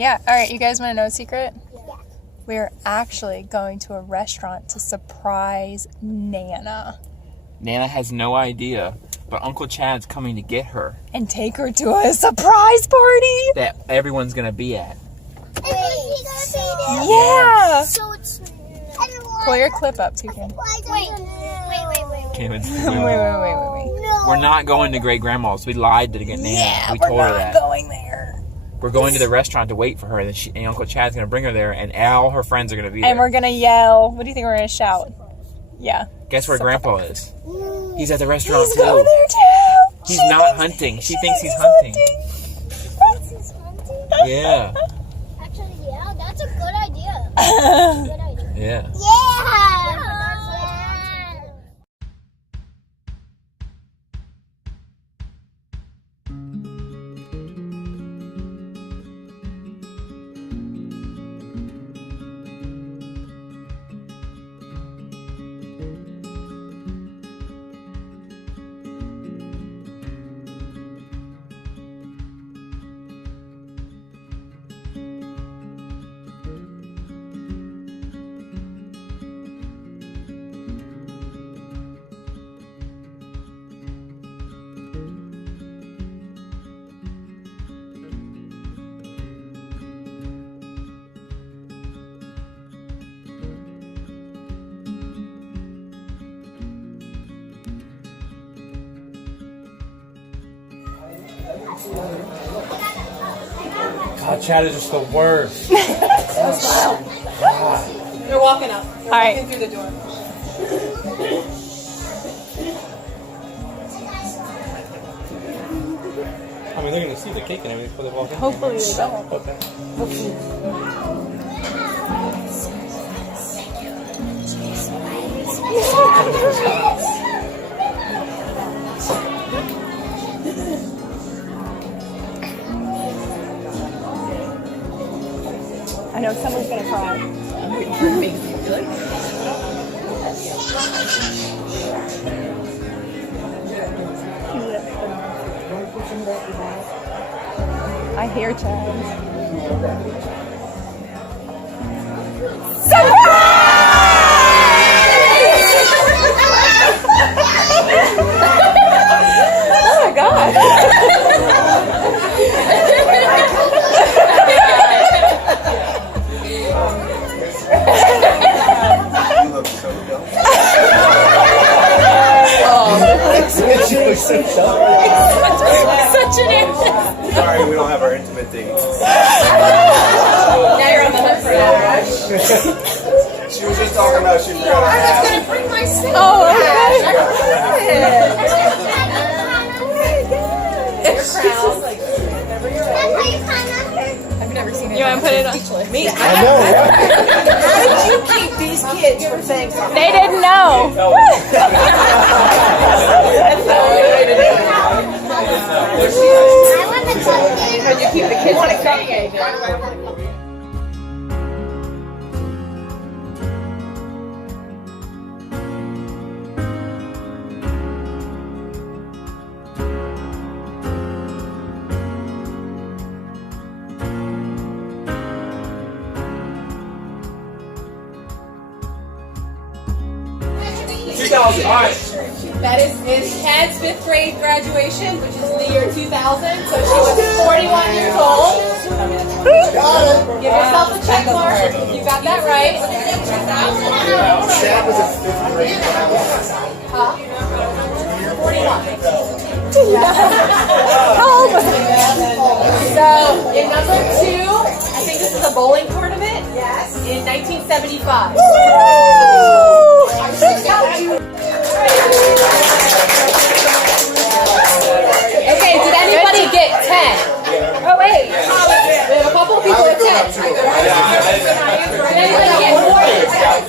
Yeah. All right. You guys want to know a secret? Yeah. We're actually going to a restaurant to surprise Nana. Nana has no idea, but Uncle Chad's coming to get her. And take her to a surprise party that everyone's going to be at. Yeah. So it's... Pull your clip up, Toucan. Wait. Wait. We're not going to Great Grandma's. We lied to get Nana. Yeah, we told her that. We're not going there. We're going to the restaurant to wait for her, and Uncle Chad's going to bring her there, and all her friends are going to be there. And we're going to yell. What do you think we're going to shout? Yeah. Guess where Grandpa is? He's at the restaurant, He's too. going there, too. He's not hunting. She thinks he's hunting. Yeah. Actually, yeah, that's a good idea. That's a good idea. Yeah. Yeah! God, Chad is just the worst. They're walking up. They're walking through the door. I mean, they're going to see the cake and everything before they walk in. Hopefully they don't. Okay. I know someone's going to cry. I'm waiting for it to make me feel like I hear Chad. Oh my God. You look so dumb. She looks so dumb. Such an idiot. Sorry, we don't have our intimate thing. now you're on the hook for it. She was just talking about she forgot her I hat. was going to bring my stick. Oh, I've never seen it. you want to put it on? Me? I know, right? How did you keep these kids from saying something? They didn't know. That's the only way to do it. How'd you keep the kids from saying it? That is Chad's 5th grade graduation, which is the year 2000. So she was 41 years old. Give yourself a check mark. You got that right. Chad was in 5th grade. Huh? 41. How old was he? So in number 2, I think this is a bowling tournament. Yes. In 1975. Okay, did anybody get 10? Oh wait, we have a couple of people at 10. Did anybody get more than 10?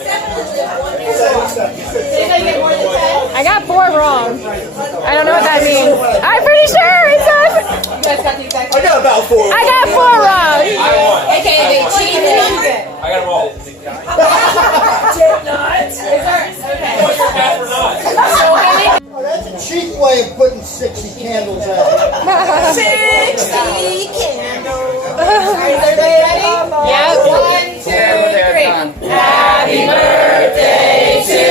Did anybody get more than 10? I got 4 wrong. I don't know what that means. I'm pretty sure it says. You guys got the exact. I got about 4. I got 4 wrong. Okay, they cheated. I got them all. Did not. Is there? Okay. So how many? Oh, that's a cheap way of putting 60 candles out. 60 candles. everybody ready? Yep. 1, 2, 3. Happy birthday to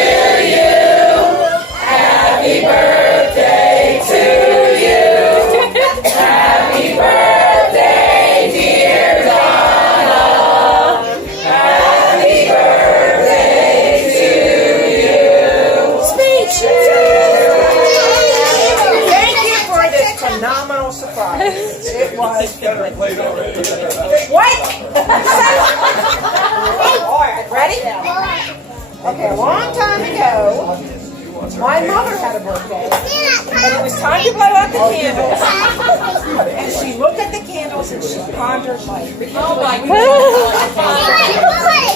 you. Happy birthday to you. Happy birthday, dear Donna. Happy birthday to you. Speech. Thank you for this phenomenal surprise. It was. What? Ready? Okay, a long time ago, my mother had a birthday, and it was time to blow out the candles. And she looked at the candles and she pondered life. Oh my God.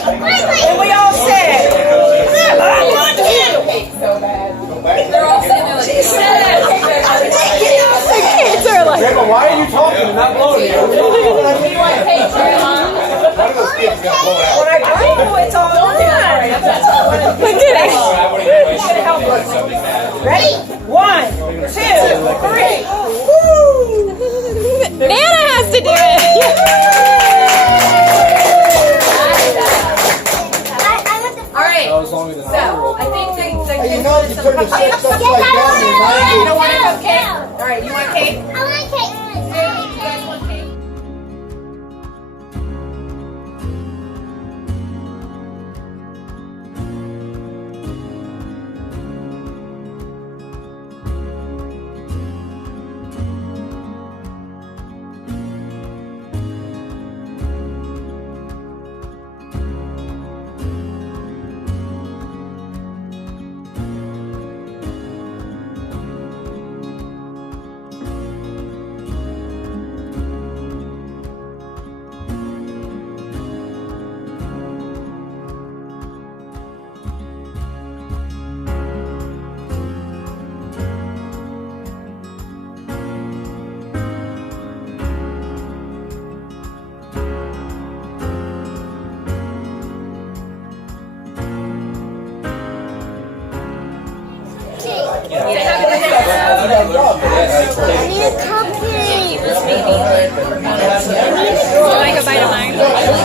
And we all said, I want candles. So bad. They're all sitting there like, She said, The kids are like, Grandma, why are you talking and not blowing it? hey, Grandma. One of those kids got blown out. when I blow, it's all done. look at it. Ready? 1, 2, 3. Woo! Nana has to do it. All right. That was longer than So, I think the You know you turn the six upside down and you don't want a cupcake? All right, you want cake? I want cake. You guys want cake? I need a cupcake. Can I go buy mine?